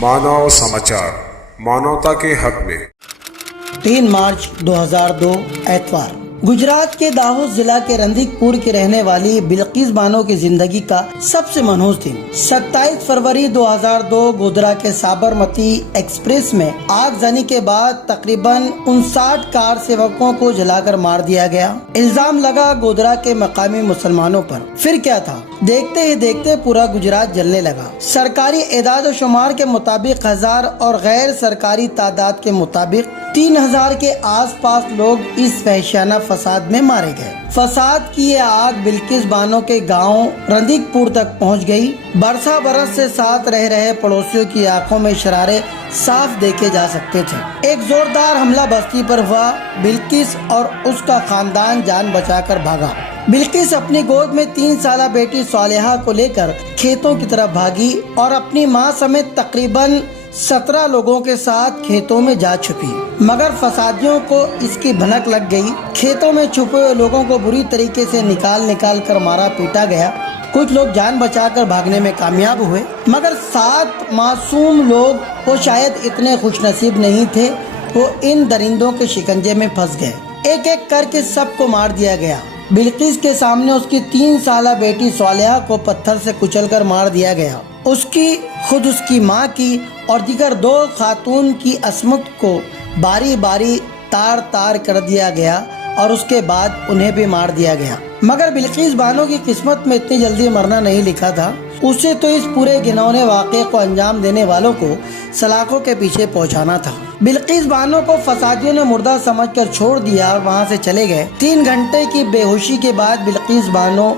मानव समाचार, मानवता के हक में। 3 मार्च 2002 एतवार। गुजरात के दाहोद जिला के रंधीकपुर की रहने वाली बिल्किस बानो की जिंदगी का सबसे मनहूस दिन 27 फरवरी 2002 गोधरा के साबरमती एक्सप्रेस में आगजनी के बाद तकरीबन 59 कार सेवकों को जलाकर मार दिया गया। इल्जाम लगा गोधरा के मकामी मुसलमानों पर। फिर क्या था, देखते ही देखते पूरा गुजरात जलने लगा। सरकारी एदाद शुमार के मुताबिक 1000 और गैर सरकारी तादाद के मुताबिक 3000 के आसपास लोग इस वहशियाना फसाद में मारे गए। फसाद की ये आग बिल्किस बानो के गांव रंधीकपुर तक पहुंच गई। बरसा बरस से साथ रह रहे पड़ोसियों की आंखों में शरारे साफ देखे जा सकते थे। एक जोरदार हमला बस्ती पर हुआ। बिल्किस और उसका खानदान जान बचाकर भागा। बिल्किस अपनी गोद में 3 साला बेटी सालेहा को लेकर खेतों की तरफ भागी और अपनी मां समेत तकरीबन 17 लोगों के साथ खेतों में जा छुपी। मगर फसादियों को इसकी भनक लग गई। खेतों में छुपे हुए लोगों को बुरी तरीके से निकाल कर मारा पीटा गया। कुछ लोग जान बचाकर भागने में कामयाब हुए, मगर 7 मासूम लोग वो शायद इतने खुशनसीब नहीं थे। वो इन दरिंदों के शिकंजे में फंस गए। एक एक करके सबको मार दिया गया। बिल्किस के सामने उसकी 3 साला बेटी सालेहा को पत्थर से कुचलकर मार दिया गया। उसकी माँ की और दीगर 2 खातून की अस्मत को बारी बारी तार तार कर दिया गया और उसके बाद उन्हें भी मार दिया गया। मगर बिल्किस बानो की किस्मत में इतनी जल्दी मरना नहीं लिखा था। उसे तो इस पूरे घिनौने वाक़े को अंजाम देने वालों को सलाखों के पीछे पहुंचाना था। बिल्किस बानो को फसादियों ने मुर्दा समझकर छोड़ दिया और वहां से चले गए। 3 घंटे की बेहोशी के बाद बिल्किस बानो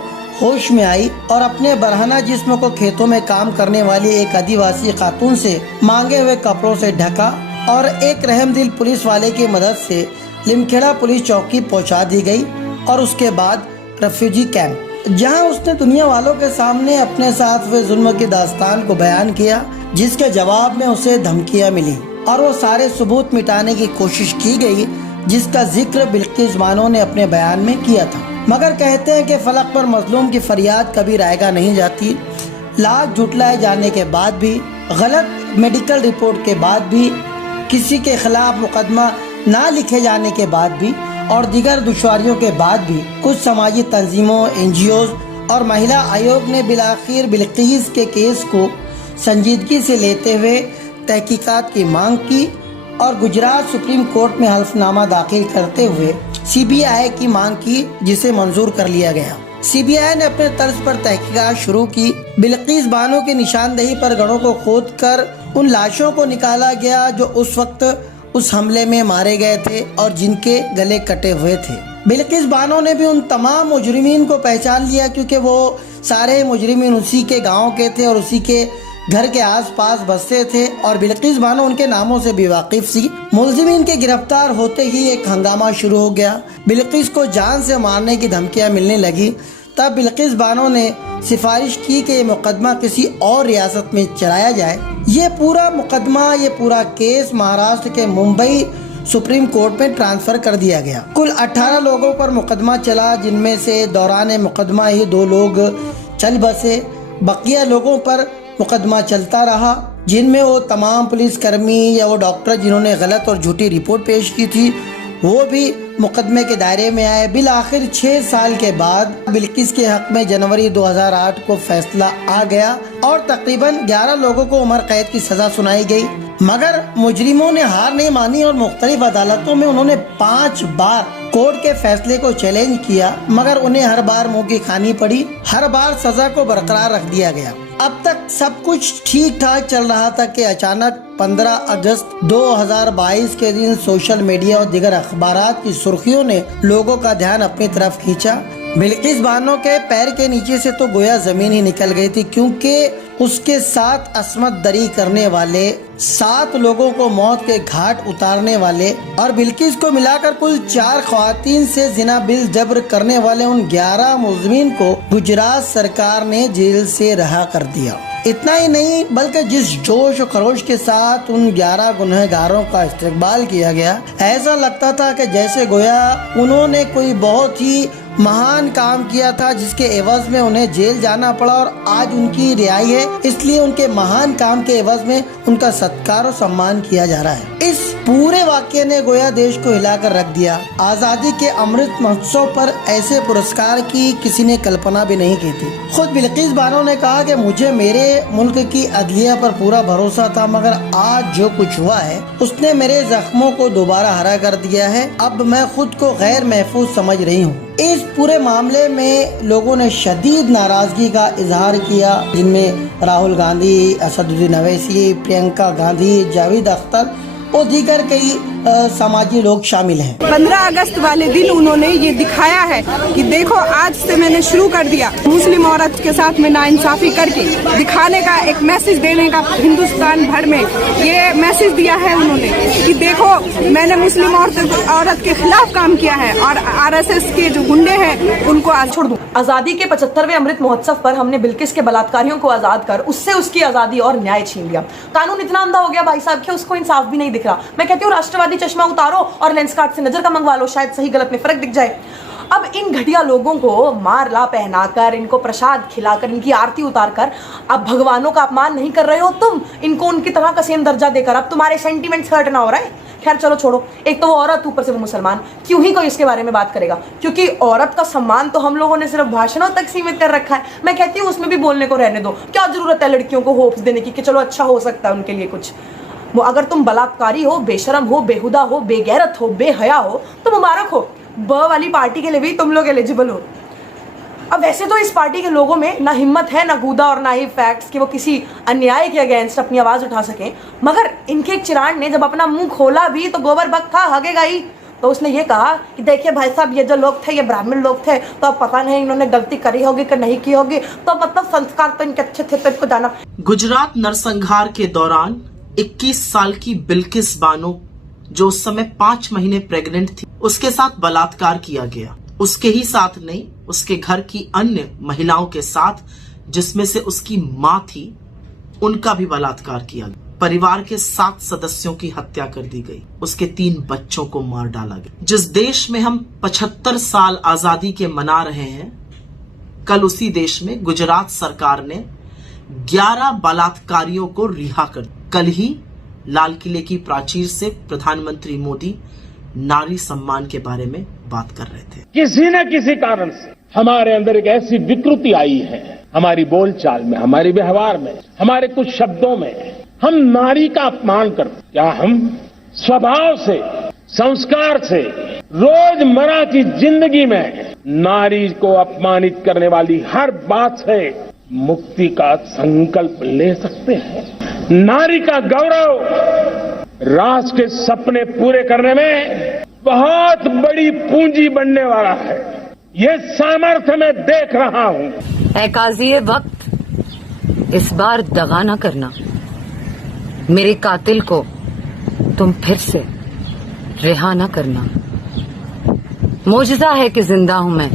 होश में आई और अपने बरहना जिस्म को खेतों में काम करने वाली एक आदिवासी खातून से मांगे हुए कपड़ों से ढका और एक रहमदिल पुलिस वाले की मदद से लिमखेड़ा पुलिस चौकी पहुंचा दी गई और उसके बाद रेफ्यूजी कैंप, जहां उसने दुनिया वालों के सामने अपने साथ हुए जुल्म की दास्तान को बयान किया, जिसके जवाब में उसे धमकियां मिली और वो सारे सबूत मिटाने की कोशिश की गई जिसका जिक्र बिल्किस बानो ने अपने बयान में किया था। मगर कहते हैं कि फलक पर मजलूम की फरियाद कभी रायगा नहीं जाती। लाख झुटलाए जाने के बाद भी, गलत मेडिकल रिपोर्ट के बाद भी, किसी के खिलाफ मुकदमा ना लिखे जाने के बाद भी और दीगर दुश्वारियों के बाद भी कुछ समाजी तंजीमों, NGOs और महिला आयोग ने बिलाखिर बिल्किस के केस को संजीदगी से लेते हुए तहकीकात की मांग की और गुजरात सुप्रीम कोर्ट में हल्फनामा दाखिल करते हुए CBI की मांग की, जिसे मंजूर कर लिया गया। CBI ने अपने तर्ज पर तहकीकात शुरू की। बिल्किस बानो की निशानदेही पर गढ़ों को खोदकर उन लाशों को निकाला गया जो उस वक्त उस हमले में मारे गए थे और जिनके गले कटे हुए थे। बिल्किस बानो ने भी उन तमाम मुजरिमीन को पहचान लिया, क्योंकि वो सारे मुजरिमीन उसी के गांव के थे और उसी के घर के आसपास बसते थे और बिल्किस बानो उनके नामों से भी वाकिफ थी। मुलजिमीन के गिरफ्तार होते ही एक हंगामा शुरू हो गया। बिल्किस को जान से मारने की धमकियां मिलने लगी। तब बिल्किस बानो ने सिफारिश की कि ये मुकदमा किसी और रियासत में चलाया जाए। ये पूरा मुकदमा, ये पूरा केस महाराष्ट्र के मुंबई सुप्रीम कोर्ट में ट्रांसफर कर दिया गया। कुल 18 लोगों पर मुकदमा चला, जिनमें से दौरान मुकदमा ही 2 लोग चल बसे। बकिया लोगों पर मुकदमा चलता रहा, जिनमें वो तमाम पुलिसकर्मी या वो डॉक्टर जिन्होंने गलत और झूठी रिपोर्ट पेश की थी, वो भी मुकदमे के दायरे में आए। बिल आखिर 6 साल के बाद बिल्किस के हक में जनवरी 2008 को फैसला आ गया और तकरीबन 11 लोगों को उम्र कैद की सजा सुनाई गई। मगर मुजरिमों ने हार नहीं मानी और मुख्तलिफ अदालतों में उन्होंने 5 बार कोर्ट के फैसले को चैलेंज किया, मगर उन्हें हर बार मुंह की खानी पड़ी। हर बार सजा को बरकरार रख दिया गया। अब तक सब कुछ ठीक ठाक चल रहा था कि अचानक 15 अगस्त 2022 के दिन सोशल मीडिया और दीगर अखबारात की सुर्खियों ने लोगों का ध्यान अपनी तरफ खींचा। बिल्किस बानो के पैर के नीचे से तो गोया जमीन ही निकल गई थी, क्योंकि उसके साथ अस्मत दरी करने वाले 7 लोगों को मौत के घाट उतारने वाले और बिल्किस को मिलाकर कुल 4 ख्वातीन से जिना बिल जब्र करने वाले उन 11 मुलजिमीन को गुजरात सरकार ने जेल से रहा कर दिया। इतना ही नहीं, बल्कि जिस जोश और खरोश के साथ उन 11 गुनहगारों का इस्तकबाल किया गया, ऐसा लगता था कि जैसे गोया उन्होंने कोई बहुत ही महान काम किया था जिसके एवज में उन्हें जेल जाना पड़ा और आज उनकी रिहाई है, इसलिए उनके महान काम के एवज में उनका सत्कार और सम्मान किया जा रहा है। इस पूरे वाक्य ने गोया देश को हिलाकर रख दिया। आजादी के अमृत महोत्सव पर ऐसे पुरस्कार की किसी ने कल्पना भी नहीं की थी। खुद बिल्किस बानो ने कहा कि मुझे मेरे मुल्क की अदलिया पर पूरा भरोसा था, मगर आज जो कुछ हुआ है उसने मेरे जख्मों को दोबारा हरा कर दिया है। अब मैं खुद को गैर महफूज समझ रही हूँ। इस पूरे मामले में लोगों ने शदीद नाराजगी का इजहार किया, जिनमें राहुल गांधी, असदुद्दीन अवैसी, प्रियंका गांधी, जावेद अख्तर और दीगर कई समाजी लोग शामिल हैं। 15 अगस्त वाले दिन उन्होंने ये दिखाया है कि देखो आज से मैंने शुरू कर दिया मुस्लिम औरत के साथ में नाइंसाफी करके दिखाने का, एक मैसेज देने का हिंदुस्तान भर में ये मैसेज दिया है उन्होंने कि देखो मैंने मुस्लिम औरत के खिलाफ काम किया है और आरएसएस के जो गुंडे हैं उनको आज छोड़ दूं। आजादी के 75वें अमृत महोत्सव पर हमने बिल्किस के बलात्कारियों को आजाद कर उससे उसकी आजादी और न्याय छीन लिया। कानून इतना अंधा हो गया भाई साहब कि उसको इंसाफ भी नहीं दिख रहा। मैं कहती हूँ राष्ट्रवादी चश्मा उतारो और लेंस कार्ड से नजर का मंगवा लो, शायद सही गलत में फर्क दिख जाए। अब इन घटिया लोगों को मारला पहनाकर, इनको प्रसाद खिलाकर, इनकी आरती उतारकर अब भगवानों का अपमान नहीं कर रहे हो तुम, इनको उनकी तरह का सेम दर्जा देकर अब तुम्हारे सेंटीमेंट्स हर्ट ना हो रहा है। खैर चलो छोड़ो, एक तो वो औरत, ऊपर से वो मुसलमान, क्यों ही कोई इसके बारे में बात करेगा, क्योंकि औरत का सम्मान तो हम लोगों ने सिर्फ भाषणों तक सीमित कर रखा है। मैं कहती हूँ उसमें भी बोलने को रहने दो। क्या जरूरत है लड़कियों को होप्स देने की कि चलो अच्छा हो सकता है उनके लिए कुछ। वो अगर तुम बलात्कारी हो, बेशरम हो, बेहुदा हो, बेगैरत हो, बेहया हो तो मुबारक हो, ब वाली पार्टी के लिए भी तुम लोग एलिजिबल हो। अब वैसे तो इस पार्टी के लोगों में ना हिम्मत है, ना गूदा और ना ही फैक्ट्स कि वो किसी अन्याय के अगेंस्ट अपनी आवाज उठा सकें, मगर इनके एक चिराग ने जब अपना मुंह खोला भी तो गोबर बक्का हगेगा ही। तो उसने ये कहा कि देखिए भाई साहब, ये जो लोग थे ये ब्राह्मण लोग थे, तो अब पता नहीं इन्होंने गलती करी होगी कि नहीं की होगी, तो मतलब संस्कार तो इनके अच्छे थे तो इनको जाना। गुजरात नरसंहार के दौरान 21 साल की बिल्किस बानो, जो उस समय 5 महीने प्रेग्नेंट थी, उसके साथ बलात्कार किया गया। उसके ही साथ नहीं, उसके घर की अन्य महिलाओं के साथ, जिसमें से उसकी मां थी, उनका भी बलात्कार किया गया। परिवार के 7 सदस्यों की हत्या कर दी गई। उसके 3 बच्चों को मार डाला गया। जिस देश में हम 75 साल आजादी के मना रहे हैं, कल उसी देश में गुजरात सरकार ने 11 बलात्कारियों को रिहा कर दिया। कल ही लाल किले की प्राचीर से प्रधानमंत्री मोदी नारी सम्मान के बारे में बात कर रहे थे। किसी न किसी कारण से हमारे अंदर एक ऐसी विकृति आई है, हमारी बोलचाल में, हमारे व्यवहार में, हमारे कुछ शब्दों में हम नारी का अपमान करते। क्या हम स्वभाव से, संस्कार से, रोजमर्रा की जिंदगी में नारी को अपमानित करने वाली हर बात से मुक्ति का संकल्प ले सकते हैं? नारी का गौरव राष्ट्र के सपने पूरे करने में बहुत बड़ी पूंजी बनने वाला है। ये सामर्थ्य मैं देख रहा हूं। ऐ काज़ी वक्त, इस बार दगा न करना। मेरे कातिल को तुम फिर से रिहा न करना। मौजज़ा है कि जिंदा हूं मैं,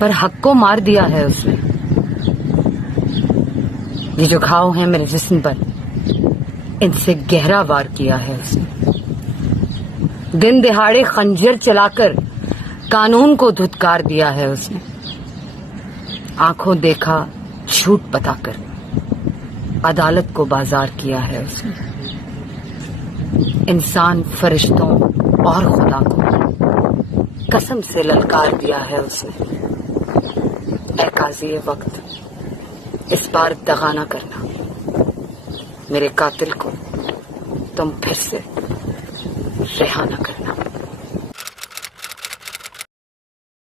पर हक को मार दिया है उसने। ये जो घाव है मेरे जिस्म पर, इनसे गहरा वार किया है उसने। दिन दिहाड़े खंजर चलाकर कानून को धुतकार दिया है उसने। आंखों देखा झूठ बताकर अदालत को बाजार किया है उसने। इंसान, फरिश्तों और खुदा को कसम से ललकार दिया है उसने। ऐ काज़ी वक्त, इस बार दगा न करना। मेरे कातिल को तुम फिर से रिहा न करना।